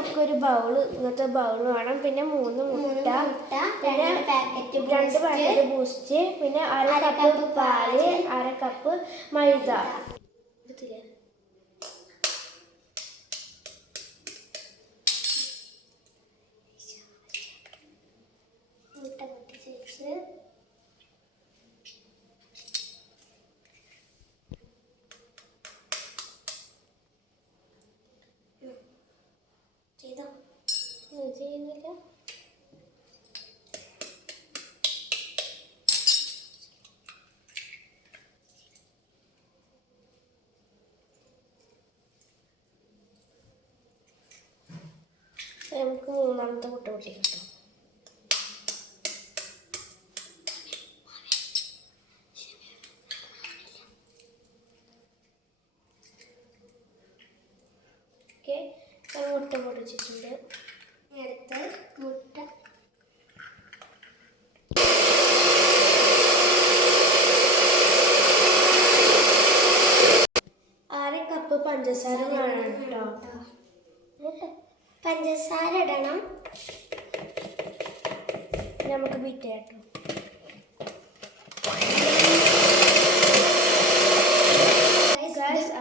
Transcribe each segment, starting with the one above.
നമുക്കൊരു ബൗള്, ഇങ്ങനത്തെ ബൗൾ വേണം. പിന്നെ 3 മുട്ട, പിന്നെ 2 പാക്കറ്റ് ബൂസ്റ്റ്, പിന്നെ 1/2 കപ്പ് പാല്, 1/2 കപ്പ് മൈദ. മുട്ട പൊട്ടിച്ച് ചെയ്തോ? ചെയ്യുന്നില്ല. നമുക്ക് 3ാമത്തെ മുട്ട പൊട്ടിക്കട്ടോ. മുട്ട പൊടിച്ചിട്ടുണ്ട്. അടുത്ത് മുട്ട 1/2 കപ്പ് പഞ്ചസാര വേണം കേട്ടോ. പഞ്ചസാര ഇടണം. നമുക്ക് ബീറ്റ് ചെയ്യാം.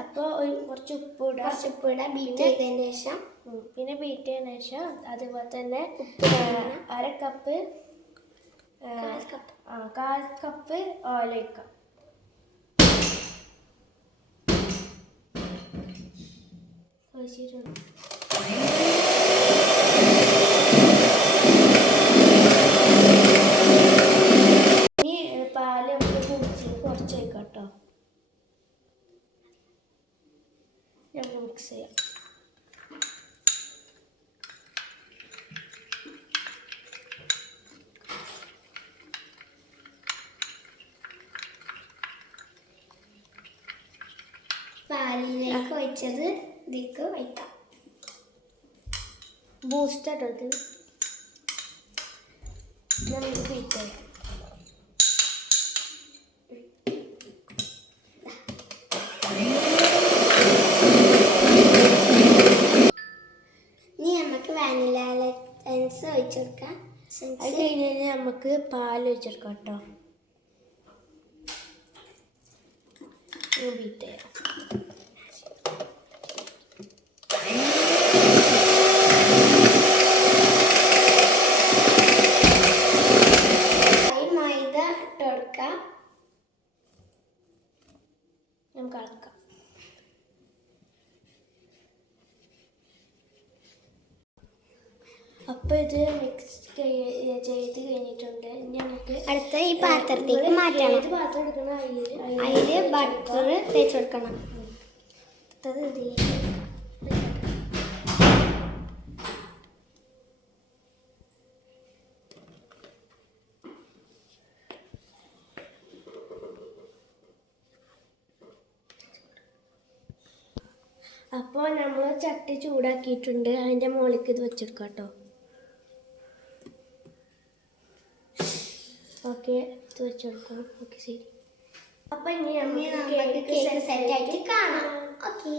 അപ്പോൾ കുറച്ച് ഉപ്പ് ഇടാം. ബീറ്റ് ചെയ്തതിന് ശേഷം പിന്നെ ബീറ്റ് ചെയ്തതിന് ശേഷം അതുപോലെ തന്നെ 1/2 കപ്പ് 1/4 കപ്പ് ഓയിൽ ഒഴിക്കാം. ഒഴിച്ചിട്ടുണ്ട്. ഇനി പാല് നമുക്ക് കുറച്ച് ഒഴിക്കാം കേട്ടോ. നമുക്ക് മിക്സ് ചെയ്യാം. പാലിലേക്ക് ഒഴിച്ചത് ഇതിലേക്ക് ഒഴിക്കാം. ബൂസ്റ്റ് ഇട്ടത് നമുക്ക് ബീറ്റ് ചെയ്യാം. ഇനി നമുക്ക് വാനില എസൻസ് ഒഴിച്ചെടുക്കാം. അത് കഴിഞ്ഞ് കഴിഞ്ഞാൽ നമുക്ക് പാൽ ഒഴിച്ചെടുക്കാം കേട്ടോ. ബീറ്റ് ചെയ്യാം. മൈദ ഇട്ട് കൊടുക്കാം. നമുക്ക് അളക്കാം. അപ്പോൾ ഇത് മിക്സ് ചെയ്ത് കഴിഞ്ഞിട്ടുണ്ട്. നമുക്ക് അടുത്ത ഈ പാത്രത്തേക്ക് മാറ്റണം. ഏത് പാത്രം എടുക്കണം അതിൽ ബട്ടർ തേച്ച് കൊടുക്കണം. അടുത്തത് ഇതിലേക്ക് അപ്പോൾ നമ്മൾ ചട്ടി ചൂടാക്കിയിട്ടുണ്ട്. അതിൻ്റെ മുകളിലേക്ക് ഇത് വെച്ചെടുക്കാം കേട്ടോ. ഓക്കെ, ഇത് വെച്ചെടുക്കാം. ഓക്കെ, ശരി. അപ്പം ഇനി നമുക്ക് കേക്ക് സെറ്റായിട്ട് കാണാം. ഓക്കെ.